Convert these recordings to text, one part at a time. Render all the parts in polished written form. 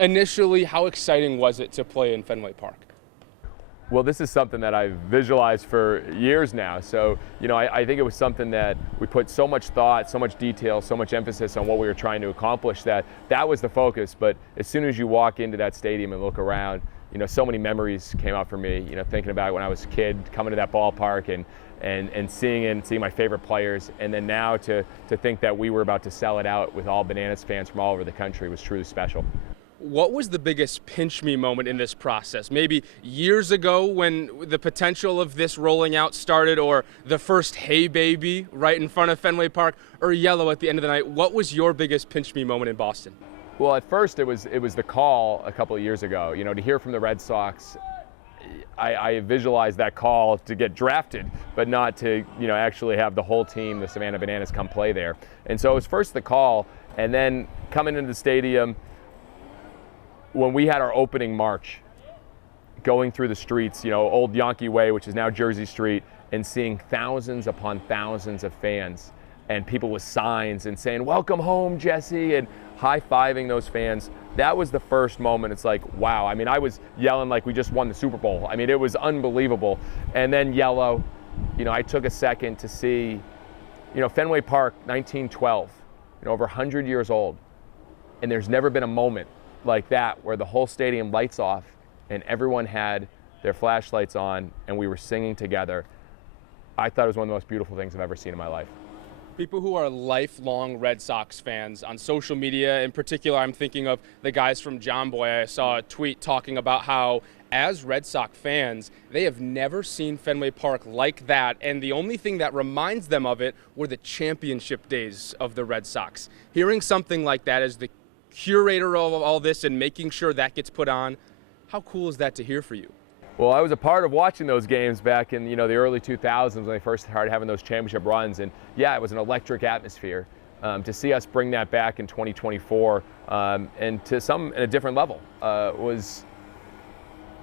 Initially, how exciting was it to play in Fenway Park? Well, this is something that I've visualized for years now. So, I think it was something that we put so much thought, so much detail, so much emphasis on what we were trying to accomplish that was the focus. But as soon as you walk into that stadium and look around, so many memories came out for me, thinking about when I was a kid, coming to that ballpark and seeing my favorite players. And then now to think that we were about to sell it out with all Bananas fans from all over the country was truly special. What was the biggest pinch me moment in this process? Maybe years ago when the potential of this rolling out started, or the first Hey Baby right in front of Fenway Park, or Yellow at the end of the night. What was your biggest pinch me moment in Boston? Well, at first it was the call a couple of years ago, to hear from the Red Sox. I visualized that call to get drafted, but not to, actually have the whole team, the Savannah Bananas, come play there. And so it was first the call, and then coming into the stadium, when we had our opening march, going through the streets, Old Yankee Way, which is now Jersey Street, and seeing thousands upon thousands of fans and people with signs and saying, "Welcome home, Jesse," and high-fiving those fans. That was the first moment. It's like, wow. I mean, I was yelling like we just won the Super Bowl. I mean, it was unbelievable. And then Yellow, I took a second to see, Fenway Park, 1912, over 100 years old. And there's never been a moment like that where the whole stadium lights off and everyone had their flashlights on and we were singing together. I thought it was one of the most beautiful things I've ever seen in my life. People who are lifelong Red Sox fans on social media, in particular, I'm thinking of the guys from John Boy. I saw a tweet talking about how, as Red Sox fans, they have never seen Fenway Park like that, and the only thing that reminds them of it were the championship days of the Red Sox. Hearing something like that as the curator of all this and making sure that gets put on, how cool is that to hear for you? Well, I was a part of watching those games back in the early 2000s when they first started having those championship runs, and yeah, it was an electric atmosphere. To see us bring that back in 2024 and to some at a different level was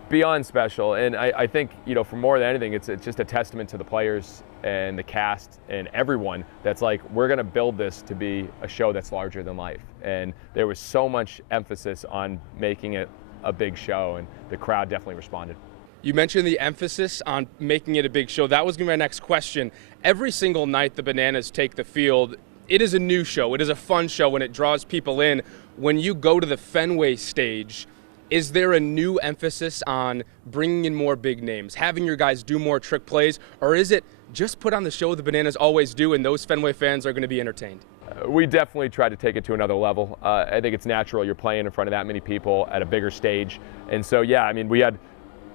beyond special. And I think for more than anything, it's just a testament to the players and the cast and everyone that's like, we're going to build this to be a show that's larger than life. And there was so much emphasis on making it a big show, and the crowd definitely responded. You mentioned the emphasis on making it a big show. That was going to be my next question. Every single night the Bananas take the field, it is a new show. It is a fun show, and it draws people in. When you go to the Fenway stage, is there a new emphasis on bringing in more big names, having your guys do more trick plays, or is it just put on the show the Bananas always do and those Fenway fans are going to be entertained? We definitely try to take it to another level. I think it's natural. You're playing in front of that many people at a bigger stage. And so, yeah, I mean, we had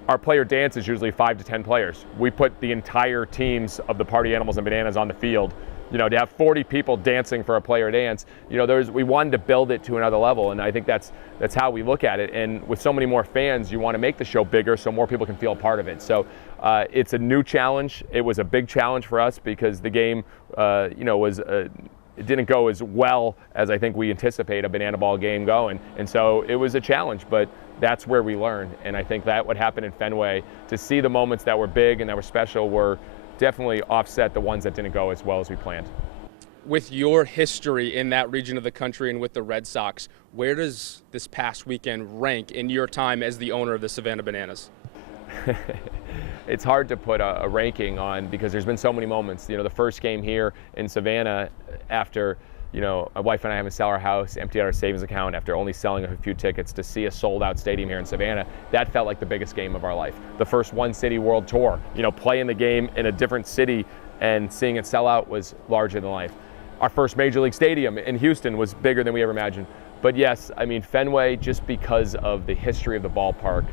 our player dance is usually 5 to 10 players. We put the entire teams of the Party Animals and Bananas on the field. To have 40 people dancing for a player dance, we wanted to build it to another level, and I think that's how we look at it. And with so many more fans, you want to make the show bigger so more people can feel a part of it. So it's a new challenge. It was a big challenge for us because the game, it didn't go as well as I think we anticipate a banana ball game going. And so it was a challenge, but that's where we learn. And I think that what happened in Fenway, to see the moments that were big and that were special, were definitely offset the ones that didn't go as well as we planned. With your history in that region of the country and with the Red Sox, where does this past weekend rank in your time as the owner of the Savannah Bananas? It's hard to put a ranking on because there's been so many moments. The first game here in Savannah after, my wife and I having to sell our house, empty out our savings account after only selling a few tickets, to see a sold-out stadium here in Savannah, that felt like the biggest game of our life. The first One City World Tour, playing the game in a different city and seeing it sell out was larger than life. Our first Major League Stadium in Houston was bigger than we ever imagined. But yes, I mean, Fenway, just because of the history of the ballpark,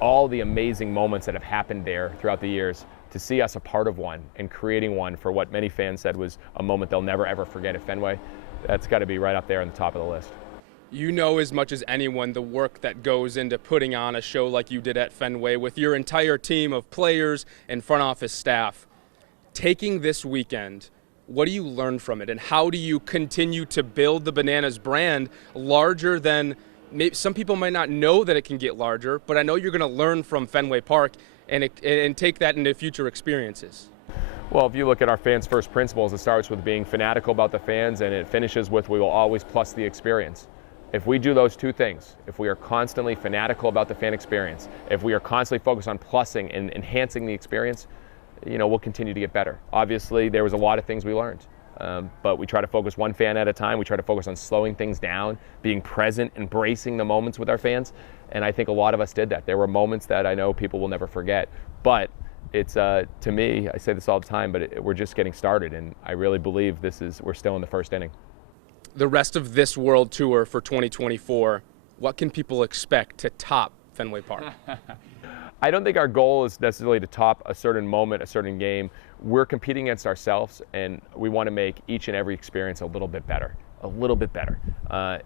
all the amazing moments that have happened there throughout the years, to see us a part of one and creating one for what many fans said was a moment they'll never ever forget at Fenway, that's got to be right up there on the top of the list. You know as much as anyone the work that goes into putting on a show like you did at Fenway with your entire team of players and front office staff. Taking this weekend, what do you learn from it, and how do you continue to build the Bananas brand larger than maybe some people might not know that it can get larger, but I know you're going to learn from Fenway Park and take that into future experiences? Well, if you look at our fans' first principles, it starts with being fanatical about the fans, and it finishes with we will always plus the experience. If we do those two things, if we are constantly fanatical about the fan experience, if we are constantly focused on plussing and enhancing the experience, we'll continue to get better. Obviously, there was a lot of things we learned, but we try to focus one fan at a time. We try to focus on slowing things down, being present, embracing the moments with our fans, and I think a lot of us did that. There were moments that I know people will never forget, but it's, to me, I say this all the time, but we're just getting started, and I really believe we're still in the first inning. The rest of this World Tour for 2024, what can people expect to top Fenway Park? I don't think our goal is necessarily to top a certain moment, a certain game. We're competing against ourselves, and we want to make each and every experience a little bit better.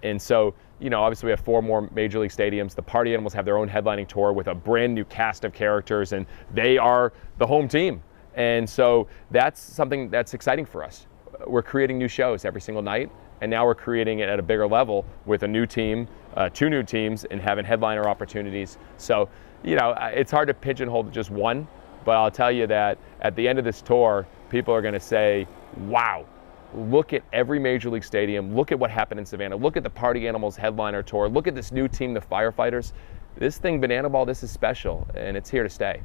And so, obviously we have 4 more Major League stadiums. The Party Animals have their own headlining tour with a brand new cast of characters, and they are the home team. And so that's something that's exciting for us. We're creating new shows every single night, and now we're creating it at a bigger level with a new team, 2 new teams, and having headliner opportunities. So, it's hard to pigeonhole just one, but I'll tell you that at the end of this tour, people are going to say, wow, look at every Major League stadium, look at what happened in Savannah, look at the Party Animals headliner tour, look at this new team, the Firefighters. This thing, Banana Ball, this is special, and it's here to stay.